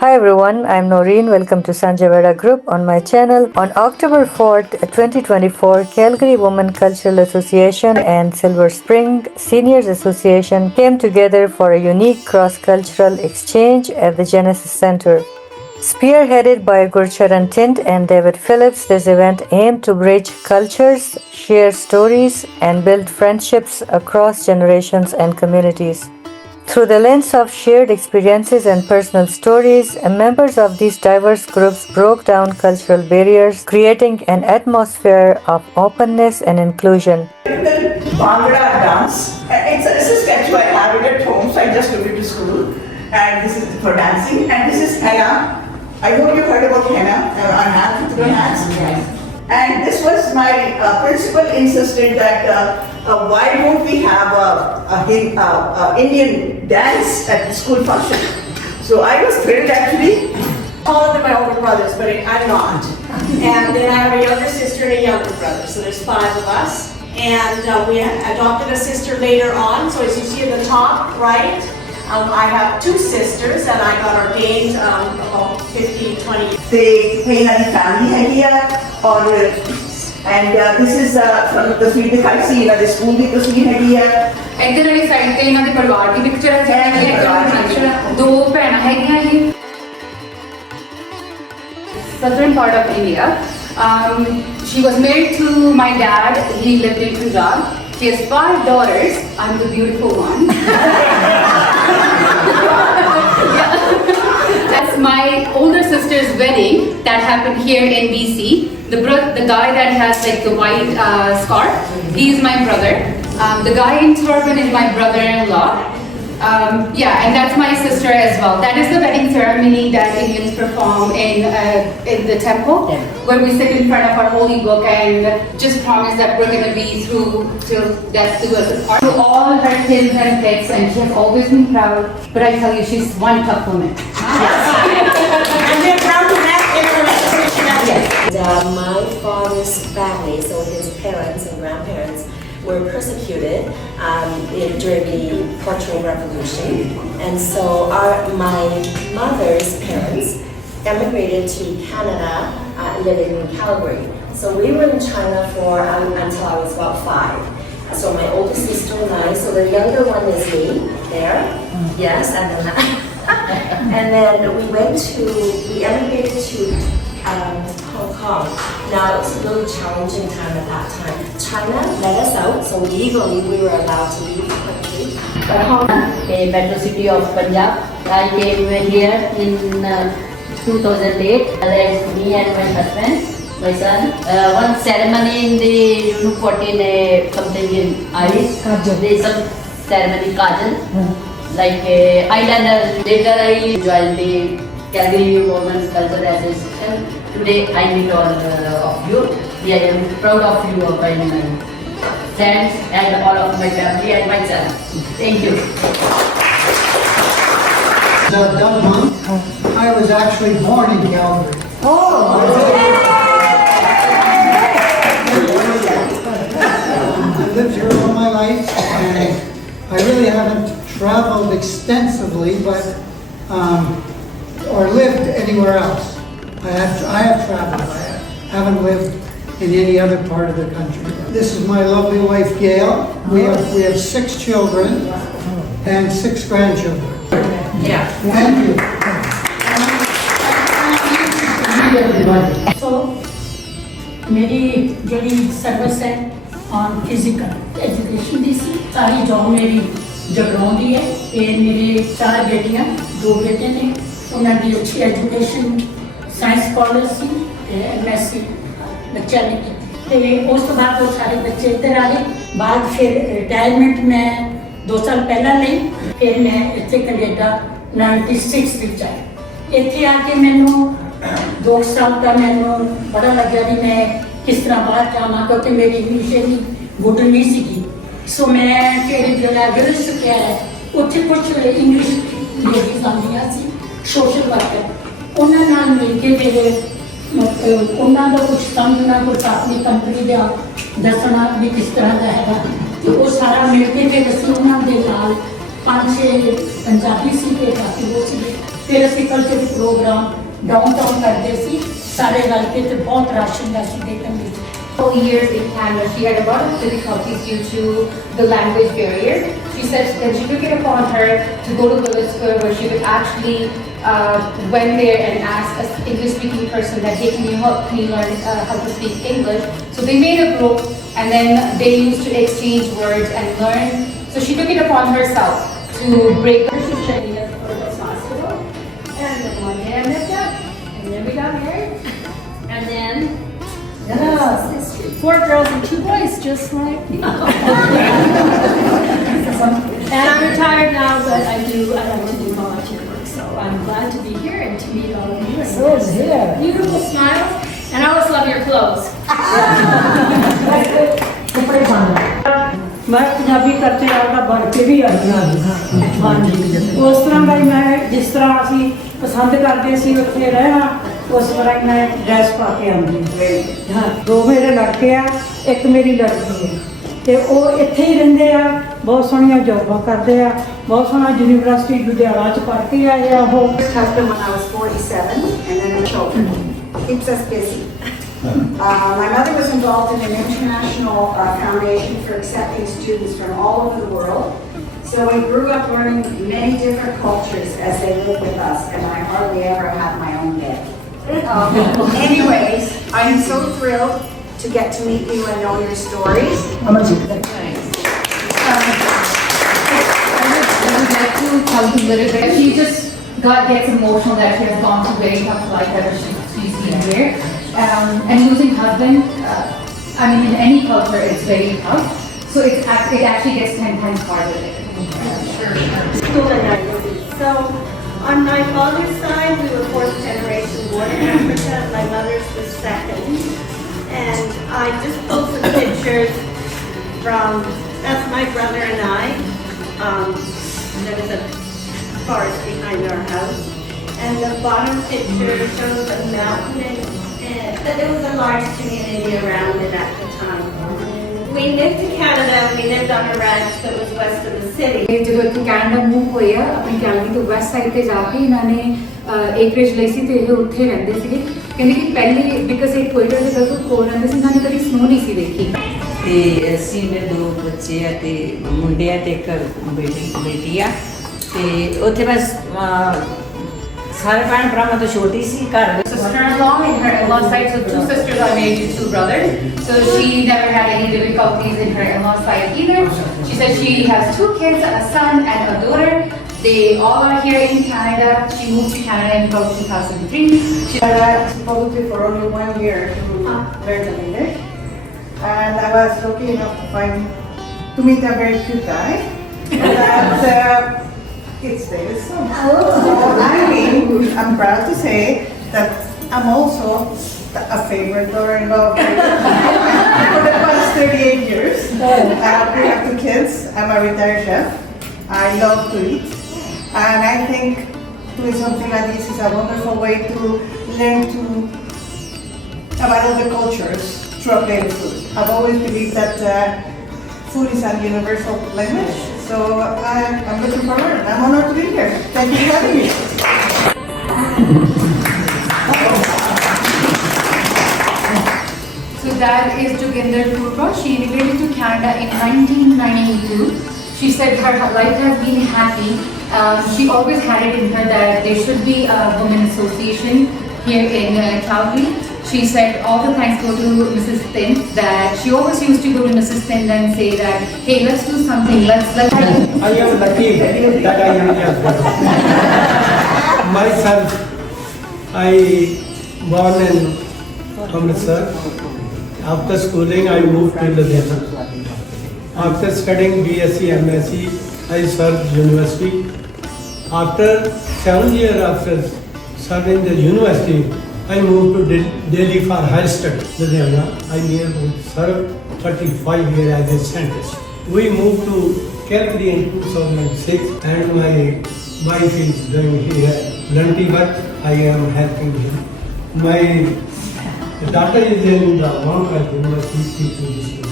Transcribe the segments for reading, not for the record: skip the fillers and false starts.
Hi everyone, I'm Noreen. Welcome to Sanjay Veda Group on my channel. On October 4th, 2024, Calgary Women Cultural Association and Silver Spring Seniors Association came together for a unique cross-cultural exchange at the Genesis Center. Spearheaded by Gurcharan Tint and David Phillips, this event aimed to bridge cultures, share stories, and build friendships across generations and communities. Through the lens of shared experiences and personal stories, members of these diverse groups broke down cultural barriers, creating an atmosphere of openness and inclusion. Bhangra dance. This is statue I have it at home, so I just took it to school. And this is for dancing. And this is henna. I hope you heard about henna on hands, with your hands. Yes. And this was my principal insisted that why don't we have a Indian dance at the school function? So I was thrilled actually. All of them are older brothers, but I'm not. And then I have a younger sister and a younger brother, so there's 5 of us. And we adopted a sister later on, so as you see at the top right, I have 2 sisters and I got ordained about 15, 20. They pay a family idea or and this is from the field दिखाई सी ना school की तस्वीर है ये इधर वाली side पे इन्हां दे परिवार की पिक्चर है 2 भैणां हैगियां जी southern part of India. She was married to my dad. He lived in Punjab. She has 5 daughters. I'm the beautiful one. That's my older sister's wedding that happened here in BC. The guy that has like the white scarf, he's my brother. The guy in turban is my brother-in-law. Yeah, and that's my sister as well. That is the wedding ceremony that Indians perform in the temple, where we sit in front of our holy book and just promise that we're going to be through till death do us apart. To all her kids and pets, and she has always been proud. But I tell you, she's one tough woman. and we're proud to have And, my father's family, so his parents and grandparents, were persecuted during the Cultural Revolution, and so my mother's parents emigrated to Canada, living in Calgary. So we were in China for until I was about 5. So my oldest sister and I. So the younger one is me there. Yes, and then and then we emigrated to Hong Kong. Now it was a really challenging time at that time. China let us out, so legally we were allowed to leave the country. But Hong Kong, a metro city of Punjab. I came here in 2008. Like me and my husband, my son. One ceremony in the put in something in eyes. There is some ceremony kajal, like eyeliner. Later I joined the Calgary Women Cultural Association. Today I meet all of you. I am proud of you, my friends and all of my family and my son. Thank you. I was actually born in Calgary. I lived here all my life, and I really haven't traveled extensively, but or lived anywhere else. I have traveled. I haven't lived in any other part of the country. This is my lovely wife, Gail. We have 6 children and 6 grandchildren. Yeah. Thank you. So, मेरी जड़ी service है on physical education दी सी सारी job मेरी जगराउं दी है ते मेरे 4 बेटियां 2 बेटे ने उन्होंने अच्छी एजुकेशन साइंस कॉलेज सी एमएससी बच्चा ने की उस तो बाद वो सारे बच्चे इधर आ गए बाद फिर रिटायरमेंट मैं 2 साल पहला ली फिर मैं इतने कनेडा 96 ਵਿੱਚ आई ਇੱਥੇ ਆ ਕੇ ਮੈਨੂੰ 2 ਸਾਲ ਦਾ ਮੈਨੂੰ ਬੜਾ ਲੱਗਿਆ ਵੀ ਮੈਂ ਕਿਸ ਤਰ੍ਹਾਂ ਬਾਹਰ ਜਾਵਾਂ ਕਿਉਂਕਿ ਮੇਰੀ ਇੰਗਲਿਸ਼ ਇੰਨੀ ਗੁੱਡ ਨਹੀਂ ਸੀਗੀ ਸੋ ਮੈਂ ਫਿਰ ਜਿਹੜਾ ਗਰਲਸ ਕਿਹਾ ਹੈ ਉੱਥੇ ਕੁਝ ਇੰਗਲਿਸ਼ ਲੇਡੀਜ਼ ਆਉਂਦੀਆਂ ਸੀ ਸੋਸ਼ਲ ਵਰਕਰ ਉਹਨਾਂ ਨਾਲ ਮਿਲ ਕੇ ਫਿਰ ਉਹਨਾਂ ਦਾ ਕੁਝ ਸਮਝਣਾ ਕੁਝ ਆਪਣੀ ਕੰਪਨੀ ਦਾ ਦੱਸਣਾ ਵੀ ਕਿਸ ਤਰ੍ਹਾਂ ਦਾ ਹੈਗਾ ਤੇ ਉਹ ਸਾਰਾ ਮਿਲ ਕੇ ਫਿਰ ਅਸੀਂ ਉਹਨਾਂ ਦੇ ਨਾਲ 5-6 ਪੰਜਾਬੀ ਸੀ ਤੇ ਬਾਕੀ ਉਹ ਸੀ ਫਿਰ ਅਸੀਂ ਕਲਚਰਲ ਪ੍ਰੋਗਰਾਮ ਡਾਊਨਟਾਊਨ ਕਰਦੇ ਸੀ ਸਾਰੇ ਰਲ ਕੇ ਤੇ ਬਹੁਤ ਰਸ਼ ਹੁੰਦਾ ਸੀ ਦੇਖਣ ਵਿੱਚ। For years in Canada, she had a lot of difficulties due to the language barrier. She said that she took it upon her to go to village school where she would actually went there and asked an English-speaking person that, hey, can you help me learn how to speak English? So they made a group and then they used to exchange words and learn. So she took it upon herself to break the training for this hospital. And then one day I met up and then we got married. And then Four girls and two boys, just like you. And I'm retired now, but I like to do volunteer work. So I'm glad to be here and to meet all of you. So beautiful smiles, and I always love your clothes. मैं Punjabi culture का बन के भी आई हाँ जी उस तरह का ही मैं जिस तरह असी पसंद करते सी उत्थे रहना उस तरह ही मैं ड्रैस पा के आती हाँ दो मेरे लड़के आ एक मेरी लड़की है ते वो इत्थे ही रहिंदे आ बहुत सोहणियां जॉबां करदे आ बहुत सोहना यूनिवर्सिटी लुधियाना च पढ़ के आए आ वो husband when I was 47 and then children. Keeps us busy. My mother was involved in an international foundation for accepting students from all over the world. So we grew up learning many different cultures as they lived with us, and I hardly ever had my own bed. Anyways, I am so thrilled to get to meet you and know your stories. I would like to tell you a little bit. She just gets emotional that she has gone through very tough life ever since she's been here. And losing husband, I mean, in any culture, it's very tough. So it actually gets 10 times harder. So, on my father's side, we were fourth generation born in Africa. My mother's was second. And I just posted pictures from, that's my brother and I. There was a forest behind our house. And the bottom picture shows a mountain and there was a large community around it at the time. We moved to Canada. We lived on a ranch that was west of the city. ਜਦੋਂ ਇੱਥੇ Canada move ਹੋਏ ਆ ਆਪਣੀ Calgary ਤੋਂ West side ਤੇ ਜਾ ਕੇ ਇਹਨਾਂ ਨੇ ਏਕਰੇਜ ਲਈ ਸੀ ਤੇ ਇਹ ਉੱਥੇ ਰਹਿੰਦੇ ਸੀਗੇ। ਕਹਿੰਦੇ ਕਿ ਪਹਿਲੇ ਬਿਕਾਜ਼ ਇਹ ਟੋਇਟਰ ਦੇ ਬਿਲਕੁਲ ਕੋਲ ਰਹਿੰਦੇ ਸੀ ਇਹਨਾਂ ਨੇ ਕਦੀ ਸਨੋ ਨਹੀਂ ਸੀ ਦੇਖੀ। ਤੇ ਅਸੀਂ ਮੇਰੇ ਦੋ ਬੱਚੇ ਆ ਤੇ ਮੁੰਡੇ ਆ ਤੇ ਇੱਕ ਬੇਟੀ ਆ ਤੇ ਉੱਥੇ ਬਸ ਸਾਰੇ ਭੈਣ ਭਰਾਵਾਂ ਤੋਂ ਛੋਟੀ ਸੀ ਘਰ ਵਿੱਚ Sister-in-law in her in-law side, so two sisters are married to two brothers. So she never had any difficulties in her in-law side either. She said she has two kids, a son and a daughter. They all are here in Canada. She moved to Canada in about 2003. She was supposed for only 1 year to learn the English. And I was lucky enough to meet a very cute guy. And it's David's son. So I'm proud to say that I'm also a favorite daughter-in-law for the past 38 years. We have two kids. I'm a retired chef. I love to eat. And I think doing something like this is a wonderful way to learn about other cultures through a plate of food. I've always believed that food is a universal language. So I'm looking forward. I'm honored to be here. Thank you for having me. So that is Joginder Purva. She immigrated to Canada in 1992. She said her life has been happy. She always had it in her that there should be a women association here in Calgary. She said all the thanks go to Mrs. Thin, that she always used to go to Mrs. Thin and say that, hey, let's do something, let's I am lucky that I am your brother. Myself, I born in Amritsar. After schooling, I moved to Ludhiana. After studying BSc, MSc, I served university. After 7 years after serving the university, I moved to Delhi for higher study, Ludhiana. I served 35 years as a scientist. We moved to Calgary in 2006 and my wife is doing here volunteer work. I am helping him. My daughter is in the Mount University teaching history.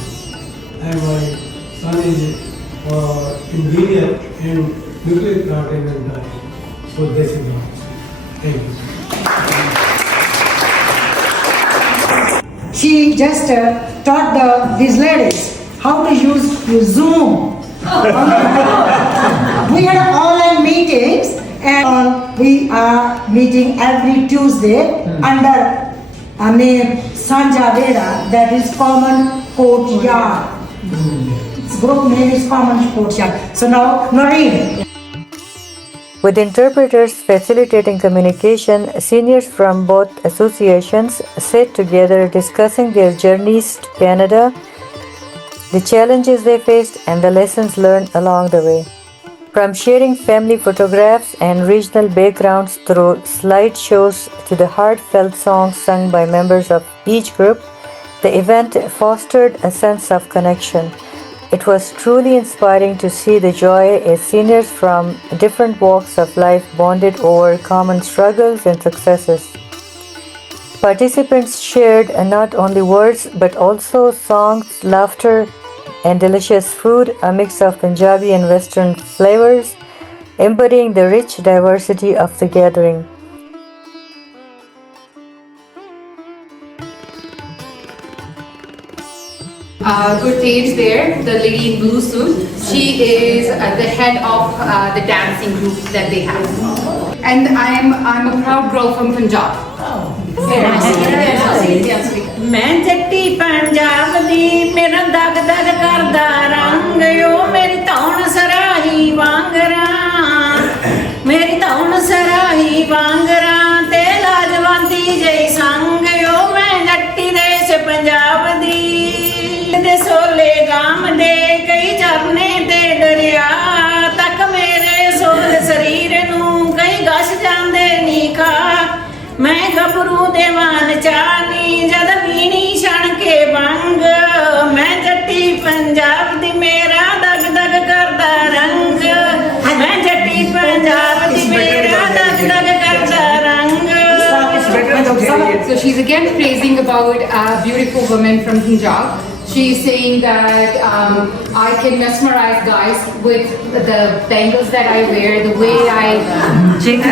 And my son is engineer in nuclear plant and so this is all. Thank you. She just taught these ladies how to use Zoom. We had online meetings and we are meeting every Tuesday under a name Sanja Vera, that is Common Courtyard. Its group name is Common Courtyard. So now, Noreen. With interpreters facilitating communication, seniors from both associations sat together discussing their journeys to Canada, the challenges they faced, and the lessons learned along the way. From sharing family photographs and regional backgrounds through slideshows to the heartfelt songs sung by members of each group, the event fostered a sense of connection. It was truly inspiring to see the joy as seniors from different walks of life bonded over common struggles and successes. Participants shared not only words but also songs, laughter, and delicious food, a mix of Punjabi and Western flavors, embodying the rich diversity of the gathering. Good page there, the lady in blue suit. She is the head of the dancing group that they have. And I'm a proud girl from Punjab. मैं जट्टी पंजाब दी मेरा दग दग करदा रंग ओ मेरी धौन सराही वांगरा मेरी धौन सराही वांगरा ते लाजवंती जई संग ओ मैं जट्टी देश पंजाब दी दे सोले गाम दे कई झरने ते दरिया तक मेरे सोल शरीर नू कई गश जांदे नी खा मैं गबरू दे मान चानी जद मीनी छण के बंग मैं जट्टी पंजाब दी मेरा दग दग करदा रंग मैं जट्टी पंजाब दी मेरा दग दग करदा रंग. So she's again praising about a beautiful woman from Punjab. She's saying that I can mesmerize guys with the bangles that I wear, the way I jingle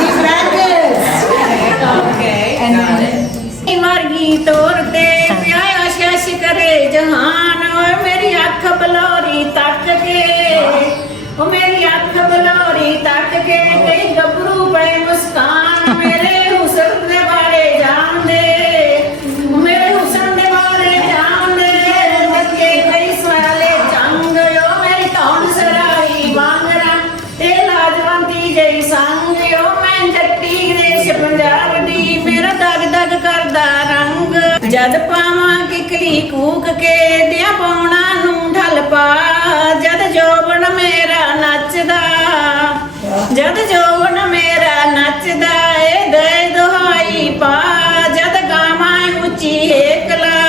these bangles. Okay. And मरगी तोर दे प्याया शश करे जहान ओए मेरी अख बलौरी तक के ओ मेरी अख बलौरी तक के कई गबरू पे मुस्कान मेरे हुस्न दे बारे जान दे मेरे हुस्न दे बारे जान दे मक्के कई सवाले जंग ओ मेरी धौन सराई वांगरा ते लाजवंती जई संग ओ मैं जट्टी देश पंजाब दी मेरा दग दग करदा रंग जद पावां किकली कूक के दिया पौना नू ढल पा जद जोबन मेरा नचदा जद जोबन मेरा नचदा ए दे दुहाई पा जद गावां उच्ची हेकला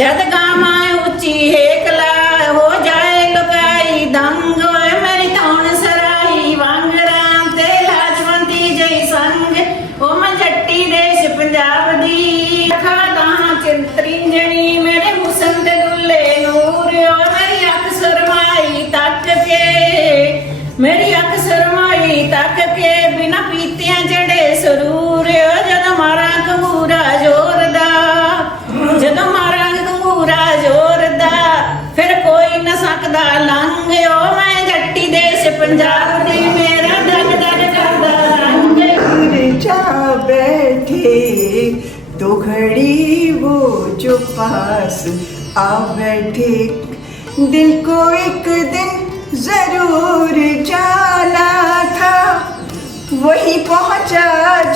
जद गावां उच्ची हेकला हो जाए लुगाई दंग ओए मेरी धौन सराही वांगरा ते लाजवंती जई संग ओ मैं जट्टी देश पंजाब दी खादा चिंतरिंजनी मेरे हुस्न ते दुल्ले नूर ओ मेरी अख सरमाई तक के मेरी अख सरमाई तक के बिना पीतियां जड़े सरूर ओ जदों मारा घंगूरा जोरदा जदों मारा घंगूरा जोरदा फिर कोई न सकदा लंघ ओ मैं जट्टी देश पंजाब दी मेरा दग दग करदा रंग जा बैठे दो घड़ी वो जो पास आ बैठे दिल को एक दिन जरूर जाना था वही पहुंचा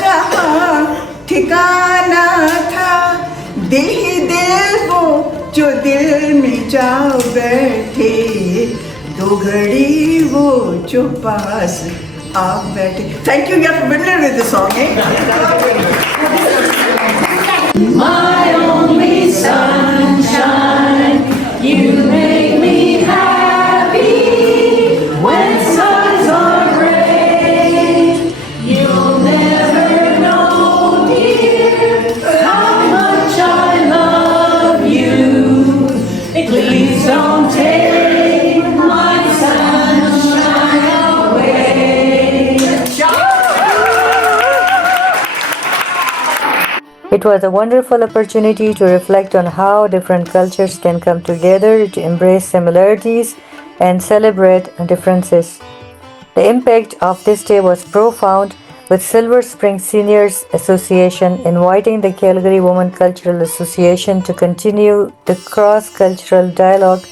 जहां ठिकाना था दिल ही दिल वो जो दिल में जा बैठे दो घड़ी वो जो पास आप बैठे. Thank you. You are familiar with the song, eh? My only sunshine, you make me happy when skies are gray. You'll never know, dear, how much I love you. Please don't take my sunshine away. It was a wonderful opportunity to reflect on how different cultures can come together to embrace similarities and celebrate differences. The impact of this day was profound, with Silver Spring Seniors Association inviting the Calgary Women Cultural Association to continue the cross-cultural dialogue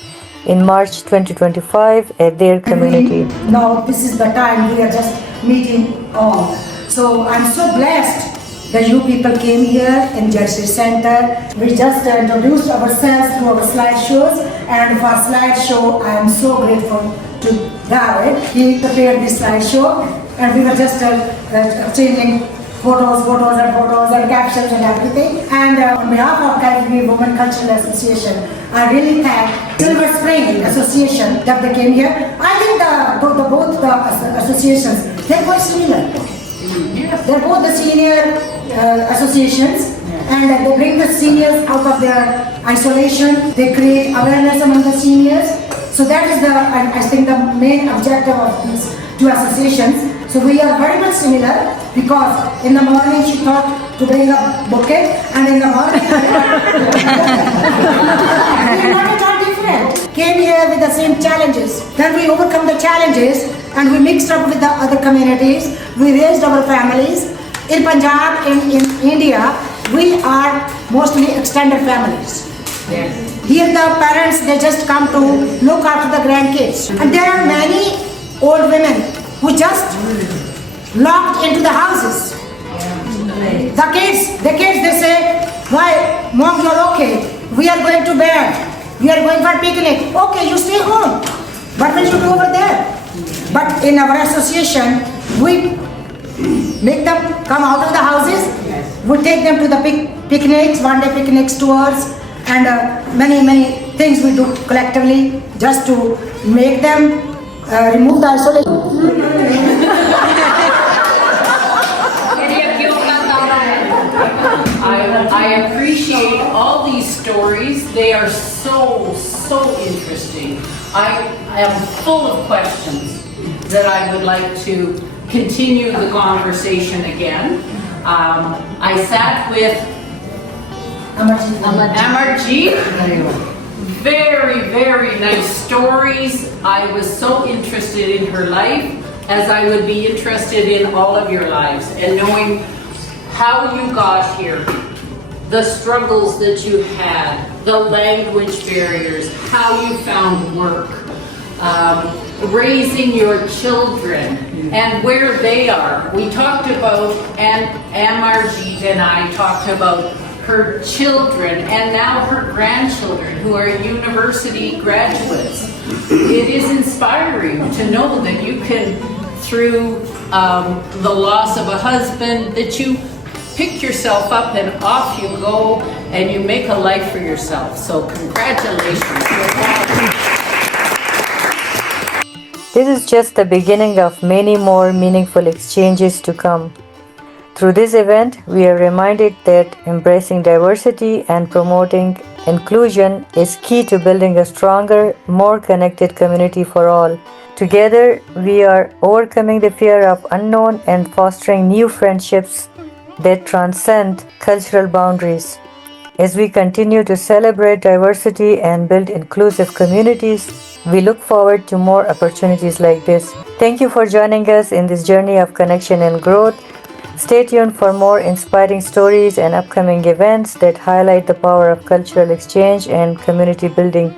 in March 2025 at their community. Now this is the time we are just meeting all. So I'm so blessed that you people came here in Jersey Center. We just introduced ourselves through our slideshows, and for slideshow I am so grateful to David. He prepared this slideshow, and we were just exchanging photos and captions and everything. And on behalf of Calgary Women Cultural Association, I really thank Silver Spring Association that they came here. I think both the associations, they're quite similar. They're both the senior associations, and they bring the seniors out of their isolation. They create awareness among the seniors. So that is I think the main objective of these two associations. So we are very much similar, because in the morning she thought to bring a bouquet, and in the morning we are not different. Came here with the same challenges. Then we overcome the challenges, and we mixed up with the other communities. We raised our families. In Punjab, in India, we are mostly extended families. Yes. Here the parents, they just come to look after the grandkids. And there are many old women who just locked into the houses. The kids, they say, why, mom, you're okay. We are going to bed. We are going for picnic. Okay, you stay home. What will you do over there? But in our association, we make them come out of the houses. We take them to the picnics, one-day picnics, tours, and many things we do collectively just to make them remove the isolation. I appreciate all these stories. They are so interesting. I am full of questions that I would like to continue the conversation again. I sat with Amarjeet. Very nice stories. I was so interested in her life, as I would be interested in all of your lives, and knowing how you got here, the struggles that you had, the language barriers, how you found work, raising your children, and where they are. We talked about, and Amarjeet and I talked about her children and now her grandchildren who are university graduates. It is inspiring to know that you can, through the loss of a husband, that you pick yourself up and off you go and you make a life for yourself. So congratulations. This is just the beginning of many more meaningful exchanges to come. Through this event, we are reminded that embracing diversity and promoting inclusion is key to building a stronger, more connected community for all. Together, we are overcoming the fear of unknown and fostering new friendships that transcend cultural boundaries. As we continue to celebrate diversity and build inclusive communities, we look forward to more opportunities like this. Thank you for joining us in this journey of connection and growth. Stay tuned for more inspiring stories and upcoming events that highlight the power of cultural exchange and community building.